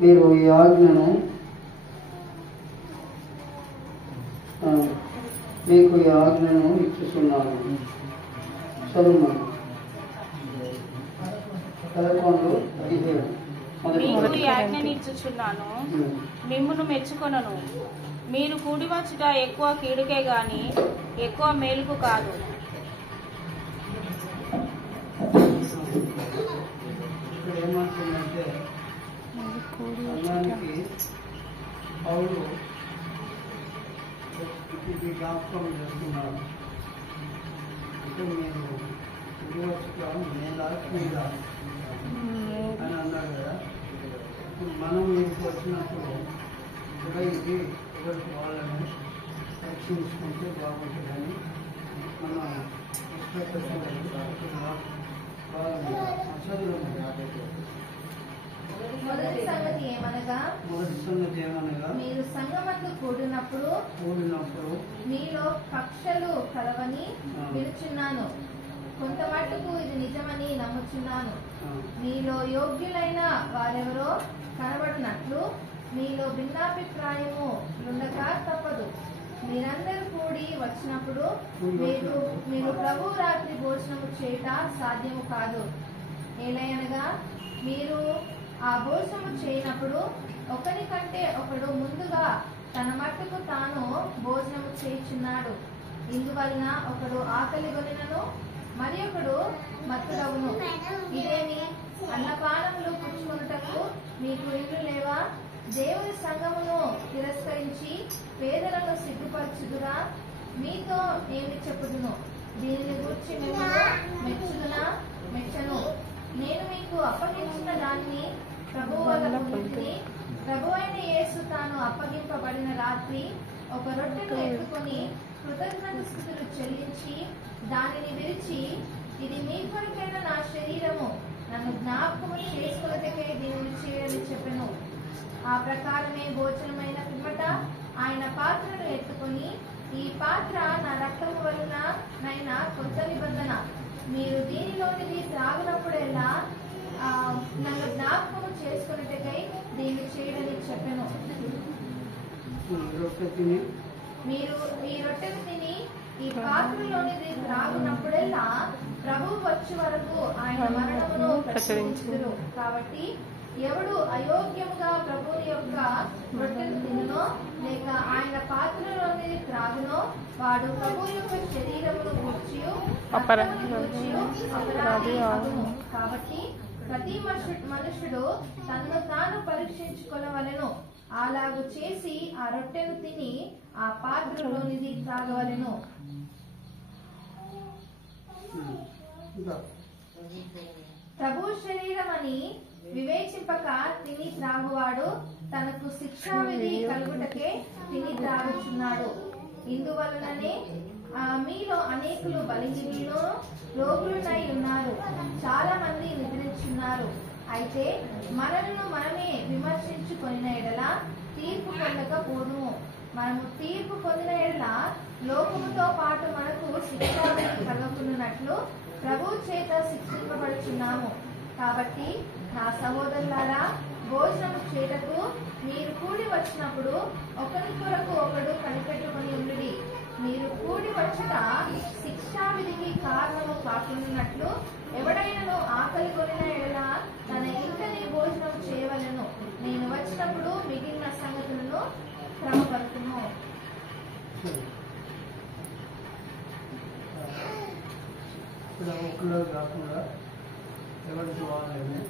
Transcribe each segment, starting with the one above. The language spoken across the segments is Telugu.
మీరు ఈ ఆజ్ఞను మీకు ఈ ఆజ్ఞను ఇచ్చుచున్నాను. చదువు 11:17. మీకు ఈ ఆజ్ఞను ఇచ్చుచున్నాను, మిమ్మును మెచ్చుకొనను. మీరు కూడి వచ్చుట ఎక్కువ కీడుకే గాని ఎక్కువ మేలుకు కాదు. ఏమంటుందంటే సంఘానికి పౌలు ఇది జ్ఞాపకం చేస్తున్నారు. అంటే మీరు కూడి వచ్చుట మేలా కీడా అని అన్నాడు కదా. మనం మీకు వచ్చినప్పుడు కూడా ఇది ఎవరికి వాళ్ళని రక్షించుకుంటే బాగుంటుందని మనం మొదటి సంగతి ఏమనగా మీరు సంగమందు కూడినప్పుడు మీలో కక్షలు కలవని వినుచున్నాను. కొంత మట్టుకు ఇది నిజమని నమ్ముచున్నాను. మీలో యోగ్యులైన వారెవరో కనబడినట్లు మీలో భిన్నాభిప్రాయము ఉండక తప్పదు. మీరందరూ కూడి వచ్చినప్పుడు మీరు ప్రభు రాత్రి భోజనము చేయట సాధ్యము కాదు. ఏలయనగా మీరు ఆ భోజనము చేయనప్పుడు ఒకరి కంటే ఒకడు ముందుగా తన మట్టుకు తాను భోజనము చేయుచున్నాడు. ఇందువలన ఒకడు ఆకలి గొనినను మరి ఒకడు మత్తులవును. ఇదేమి అన్నపానములు పుచ్చుకొనుటకు మీకు ఇల్లు లేవా? దేవుని సంఘమును తిరస్కరించి పేదలను సిగ్గుపరచుదురా? మీతో ఏమి చెప్పుదును? దీనిని గురించి మిమ్మల్ని మెచ్చను. నేను మీకు అప్పగించిన దాన్ని ప్రభువు వల్ల పొందితిని. ప్రభువైన యేసు తాను అప్పగింపబడిన రాత్రి ఒక రొట్టెను ఎత్తుకొని కృతజ్ఞత స్తుతులు చెల్లించి దానిని విరిచి, ఇది మీ కొరకైన నా శరీరము, నన్ను జ్ఞాపకము చేసుకొనుటకై దీనిని చేయని చెప్పెను. ఆ ప్రకారమే భోజనమైన పిమ్మట ఆయన పాత్రను ఎత్తుకొని, ఈ పాత్ర నా రక్తము వలన నైనా కొత్త నిబంధన. మీరు దీనిలోనిది త్రాగునప్పుడెల్లా నన్ను జ్ఞాపకము చేసుకొనుటకై దీన్ని చేయడని చెప్పెను. మీరు ఈ రొట్టెను తిని ఈ పాత్రలోనిది త్రాగునప్పుడెల్లా ప్రభువు వచ్చే వరకు ఆయన మరణమును ప్రచురించుదురు. కాబట్టి ఎవడు అయోగ్యముగా ప్రభువుని యొక్క రొట్టెను తినునో లేక ఆయన పాత్రలోని త్రాగునో వాడు ప్రభువు యొక్క శరీరమును గూర్చియు అపరాధి అగును. కాబట్టి ప్రతి మనుషుడు తన్ను తాను పరీక్షించుకొనవలెను. అలాగు చేసి ఆ రొట్టెను తిని ఆ పాత్రలోనిది త్రాగవలెను. ప్రభు శరీరమని వివేచింపక తిని త్రాగువాడు తనకు శిక్షావిధి కలుగుటకే తిని త్రాగుచున్నాడు. ఇందువలననే మీలో అనేకులు బలహీనులు రోగులునై ఉన్నారు, చాలా మంది నిద్రించున్నారు. అయితే మనలను మనమే విమర్శించుకొనిన ఎడల తీర్పు పొందకపోదుము. మనము తీర్పు పొందిన ఎడల లోకముతో పాటు మనకు శిక్షావిధి కలుగుతున్నట్లు ప్రభువు చేత శిక్షింపబడుచున్నాము. కాబట్టి నా సహోదరులారా, భోజనము చేయుటకు మీరు కూడి వచ్చినప్పుడు ఒకరి కొరకు ఒకడు కనిపెట్టుకుని ఉండుడి. మీరు కూడి వచ్చుట శిక్షావిధికి కారణము కాకున్నట్లు ఎవడైనను ఆకలి కొనిన ఎడల తన ఇంటనే భోజనం చేయవలెను. నేను వచ్చినప్పుడు మిగిలిన సంగతులను క్రమపరుతును. ఒకళ్ళు కాకుండా ఎవరికి వాళ్ళని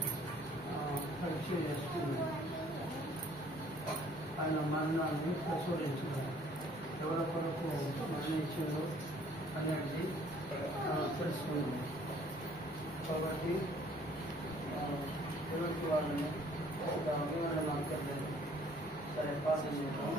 పరీక్ష చేసుకున్నారు. ఆయన మరణాన్ని ప్రచురించారు. ఎవరి కొరకు మరణించారు అనేది తెలుసుకున్నాం. కాబట్టి ఎవరికి వాళ్ళని అభిమానం అంతర్లేదు. సరే పాస్ చేద్దాం.